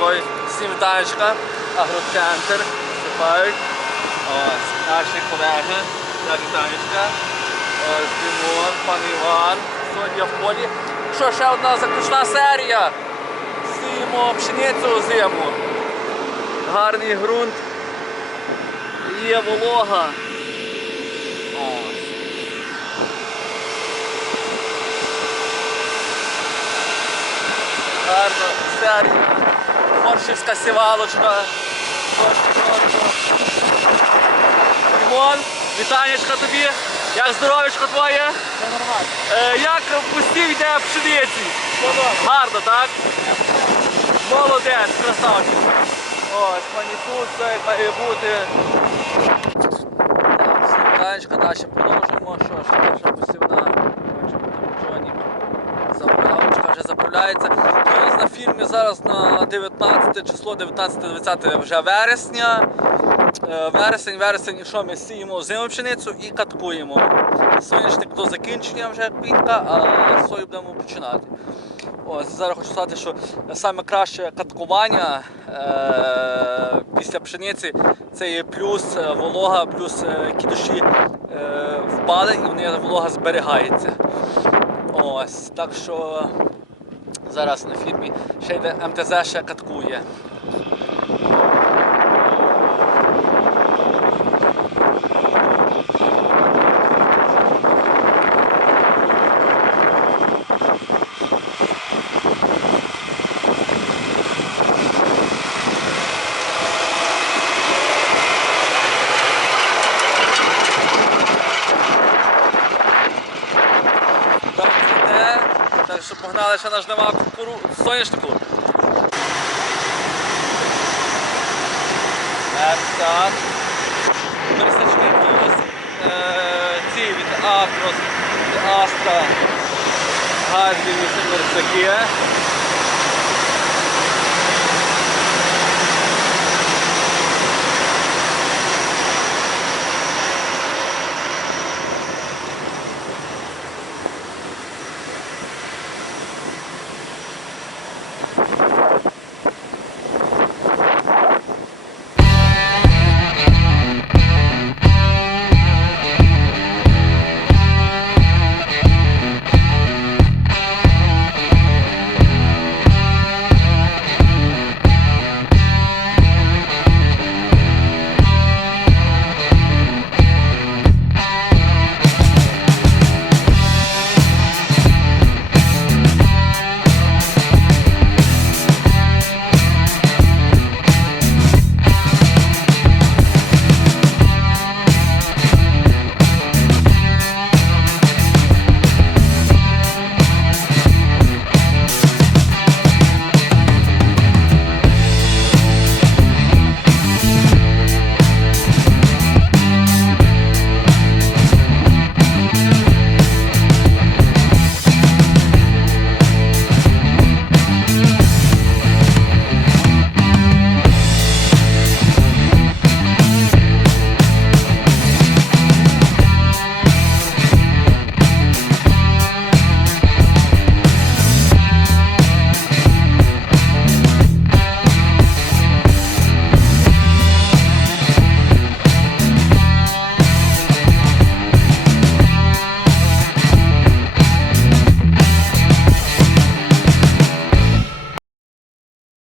такої сніданочка, агроцентр, вступають. Ось, наші колеги, так, Танечка. Ось Димон, пан Іван, сьогодні в полі. Що, ще одна заключна серія. Сіємо пшеницю зиму. Гарний ґрунт. Є волога. Гарно, серія. Моршівська сівалочка. Димон, вітанечка тобі. Як здоров'ячко твоє? Все нормально. Е, як пустів йде пшениці? Гарно, так? Молодець, красавчик. Ось, манітут, все як має бути. Сніданечка, далі продовжуємо. Що ж, наша посівна. Бачимо, там Джоні. Вже заправляється. Нас на фільмі зараз на 19 число, 19-20 вже вересня. Е, Вересень, вересень, і що ми сіємо зиму пшеницю і каткуємо. Соняшник до закінчення вже квітка, а сою будемо починати. Ось зараз хочу сказати, що саме краще каткування е, після пшениці це є плюс е, волога, плюс е, які дощі е, впали і вони волога зберігається. Ось, так що зараз на фірмі ще йде МТЗ ще каткує. Так іде. Так що погнали ще наш нема кукуру соняшнику. Так, так. тут е, ці від Акрос, від Астра. Газові версаки.